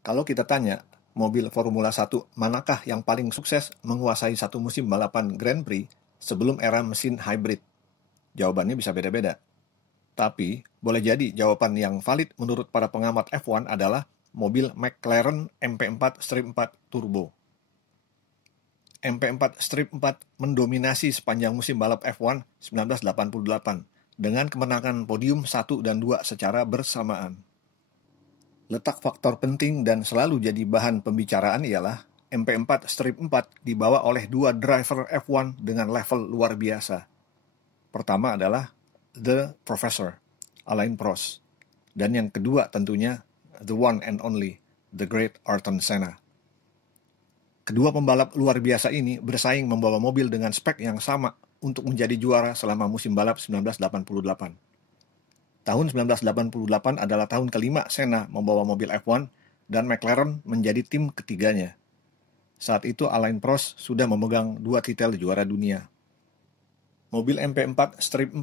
Kalau kita tanya, mobil Formula 1 manakah yang paling sukses menguasai satu musim balapan Grand Prix sebelum era mesin hybrid? Jawabannya bisa beda-beda. Tapi, boleh jadi jawaban yang valid menurut para pengamat F1 adalah mobil McLaren MP4-4 Turbo. MP4-4 mendominasi sepanjang musim balap F1 1988 dengan kemenangan podium 1 dan 2 secara bersamaan. Letak faktor penting dan selalu jadi bahan pembicaraan ialah MP4-4 dibawa oleh dua driver F1 dengan level luar biasa. Pertama adalah The Professor, Alain Prost. Dan yang kedua tentunya the one and only, the great Ayrton Senna. Kedua pembalap luar biasa ini bersaing membawa mobil dengan spek yang sama untuk menjadi juara selama musim balap 1988. Tahun 1988 adalah tahun kelima Senna membawa mobil F1 dan McLaren menjadi tim ketiganya. Saat itu Alain Prost sudah memegang 2 titel juara dunia. Mobil MP4-4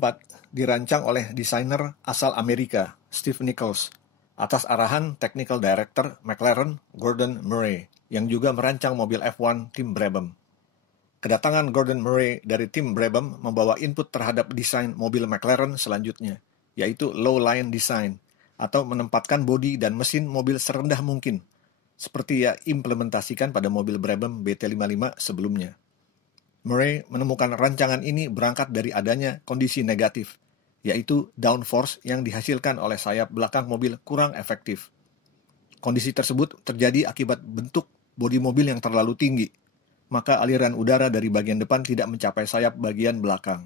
dirancang oleh desainer asal Amerika, Steve Nichols, atas arahan Technical Director McLaren, Gordon Murray, yang juga merancang mobil F1 tim Brabham. Kedatangan Gordon Murray dari tim Brabham membawa input terhadap desain mobil McLaren selanjutnya, yaitu low line design, atau menempatkan bodi dan mesin mobil serendah mungkin, seperti ia implementasikan pada mobil Brabham BT55 sebelumnya. Murray menemukan rancangan ini berangkat dari adanya kondisi negatif, yaitu downforce yang dihasilkan oleh sayap belakang mobil kurang efektif. Kondisi tersebut terjadi akibat bentuk bodi mobil yang terlalu tinggi, maka aliran udara dari bagian depan tidak mencapai sayap bagian belakang.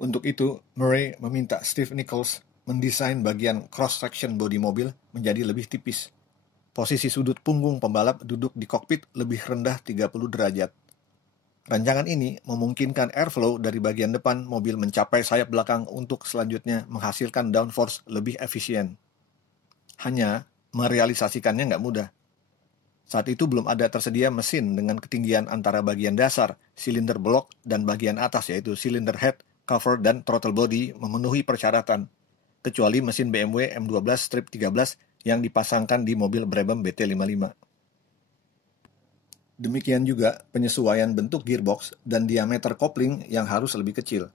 Untuk itu, Murray meminta Steve Nichols mendesain bagian cross-section bodi mobil menjadi lebih tipis. Posisi sudut punggung pembalap duduk di kokpit lebih rendah 30 derajat. Rancangan ini memungkinkan airflow dari bagian depan mobil mencapai sayap belakang untuk selanjutnya menghasilkan downforce lebih efisien. Hanya, merealisasikannya nggak mudah. Saat itu belum ada tersedia mesin dengan ketinggian antara bagian dasar, silinder blok, dan bagian atas yaitu silinder head, cover, dan throttle body memenuhi persyaratan, kecuali mesin BMW M12-13 yang dipasangkan di mobil Brabham BT55. Demikian juga penyesuaian bentuk gearbox dan diameter kopling yang harus lebih kecil.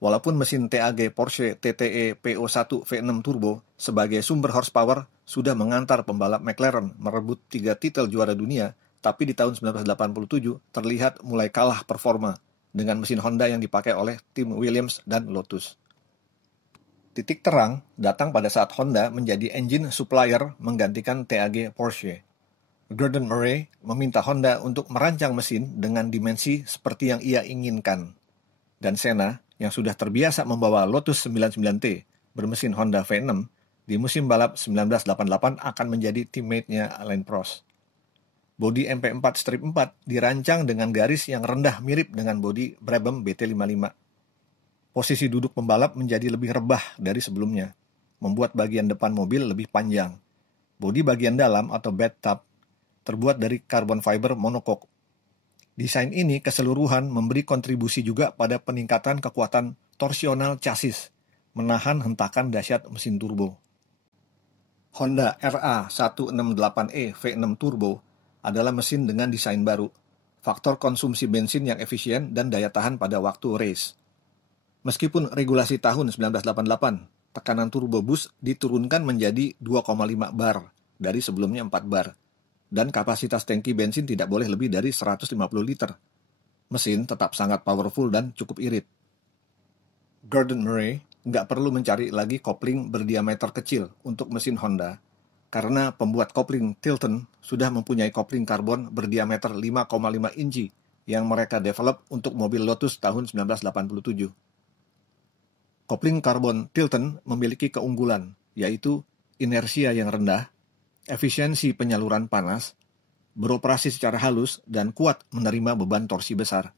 Walaupun mesin TAG Porsche TTE PO1 V6 Turbo sebagai sumber horsepower sudah mengantar pembalap McLaren merebut 3 titel juara dunia, tapi di tahun 1987 terlihat mulai kalah performa dengan mesin Honda yang dipakai oleh tim Williams dan Lotus. Titik terang datang pada saat Honda menjadi engine supplier menggantikan TAG Porsche. Gordon Murray meminta Honda untuk merancang mesin dengan dimensi seperti yang ia inginkan. Dan Senna, yang sudah terbiasa membawa Lotus 99T bermesin Honda V6, di musim balap 1988 akan menjadi teammate-nya Alain Prost. Bodi MP4-4 dirancang dengan garis yang rendah mirip dengan bodi Brabham BT55. Posisi duduk pembalap menjadi lebih rebah dari sebelumnya, membuat bagian depan mobil lebih panjang. Bodi bagian dalam atau bed tub terbuat dari carbon fiber monocoque. Desain ini keseluruhan memberi kontribusi juga pada peningkatan kekuatan torsional chassis, menahan hentakan dahsyat mesin turbo. Honda RA168E V6 Turbo adalah mesin dengan desain baru, faktor konsumsi bensin yang efisien dan daya tahan pada waktu race. Meskipun regulasi tahun 1988, tekanan turbo boost diturunkan menjadi 2,5 bar dari sebelumnya 4 bar. Dan kapasitas tangki bensin tidak boleh lebih dari 150 liter. Mesin tetap sangat powerful dan cukup irit. Gordon Murray nggak perlu mencari lagi kopling berdiameter kecil untuk mesin Honda, karena pembuat kopling Tilton sudah mempunyai kopling karbon berdiameter 5,5 inci yang mereka develop untuk mobil Lotus tahun 1987. Kopling karbon Tilton memiliki keunggulan, yaitu inersia yang rendah, efisiensi penyaluran panas, beroperasi secara halus, dan kuat menerima beban torsi besar.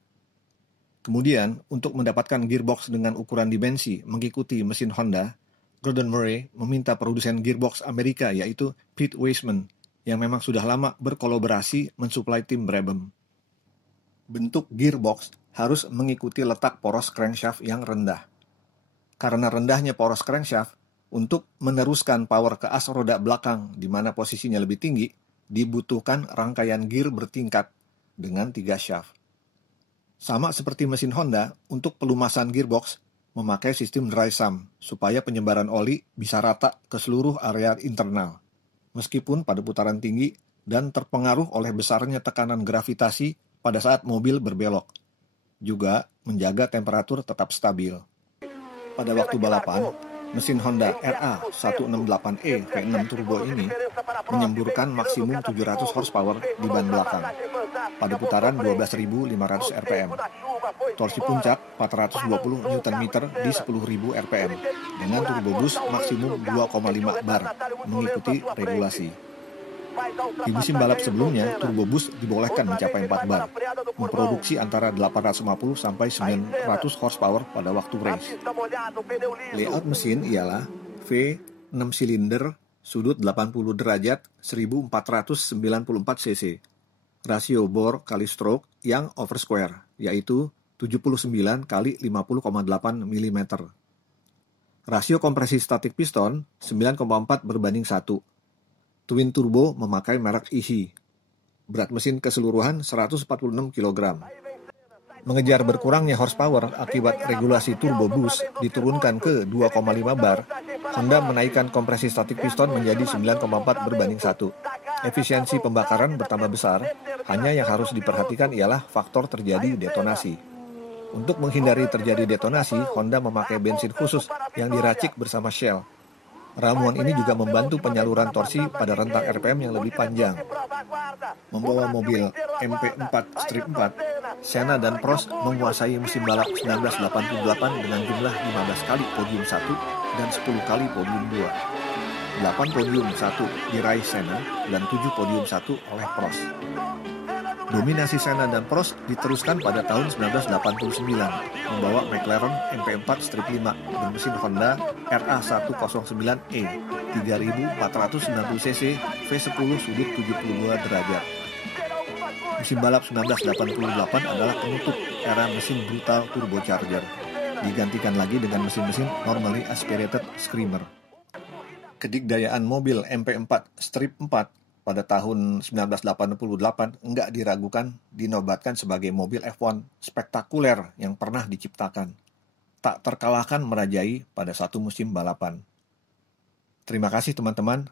Kemudian, untuk mendapatkan gearbox dengan ukuran dimensi mengikuti mesin Honda, Gordon Murray meminta produsen gearbox Amerika yaitu Pete Weisman, yang memang sudah lama berkolaborasi mensuplai tim Brabham. Bentuk gearbox harus mengikuti letak poros crankshaft yang rendah. Karena rendahnya poros crankshaft, Untuk meneruskan power ke as roda belakang di mana posisinya lebih tinggi, dibutuhkan rangkaian gear bertingkat dengan 3 shaft. Sama seperti mesin Honda, untuk pelumasan gearbox memakai sistem dry sump supaya penyebaran oli bisa rata ke seluruh area internal, meskipun pada putaran tinggi dan terpengaruh oleh besarnya tekanan gravitasi pada saat mobil berbelok. Juga menjaga temperatur tetap stabil. Pada waktu balapan, mesin Honda RA168E V6 Turbo ini menyemburkan maksimum 700 horsepower di ban belakang pada putaran 12.500 rpm. Torsi puncak 420 Nm di 10.000 rpm dengan turbo boost maksimum 2,5 bar mengikuti regulasi. Di musim balap sebelumnya, turbo boost dibolehkan mencapai 4 bar, memproduksi antara 850 sampai 900 horsepower pada waktu race. Layout mesin ialah V6 silinder, sudut 80 derajat, 1494 cc. Rasio bore kali stroke yang over square, yaitu 79 kali 50,8 mm. Rasio kompresi statik piston 9,4 berbanding 1. Twin turbo memakai merek Ihi. Berat mesin keseluruhan 146 kg. Mengejar berkurangnya horsepower akibat regulasi turbo boost diturunkan ke 2,5 bar, Honda menaikkan kompresi statik piston menjadi 9,4 berbanding 1. Efisiensi pembakaran bertambah besar, hanya yang harus diperhatikan ialah faktor terjadi detonasi. Untuk menghindari terjadi detonasi, Honda memakai bensin khusus yang diracik bersama Shell. Ramuan ini juga membantu penyaluran torsi pada rentang RPM yang lebih panjang. Membawa mobil MP4 Strip 4, Senna dan Prost menguasai musim balap 1988 dengan jumlah 15 kali podium 1 dan 10 kali podium 2. 8 podium 1 diraih Senna dan 7 podium 1 oleh Prost. Dominasi Senna dan Prost diteruskan pada tahun 1989, membawa McLaren MP4 Strip 5 bermesin Honda RA109E 3490 cc V10 sudut 72 derajat. Musim balap 1988 adalah penutup era mesin brutal turbocharger, digantikan lagi dengan mesin-mesin normally aspirated screamer. Kedikdayaan mobil MP4 Strip 4 pada tahun 1988 enggak diragukan dinobatkan sebagai mobil F1 spektakuler yang pernah diciptakan. Tak terkalahkan merajai pada satu musim balapan. Terima kasih teman-teman.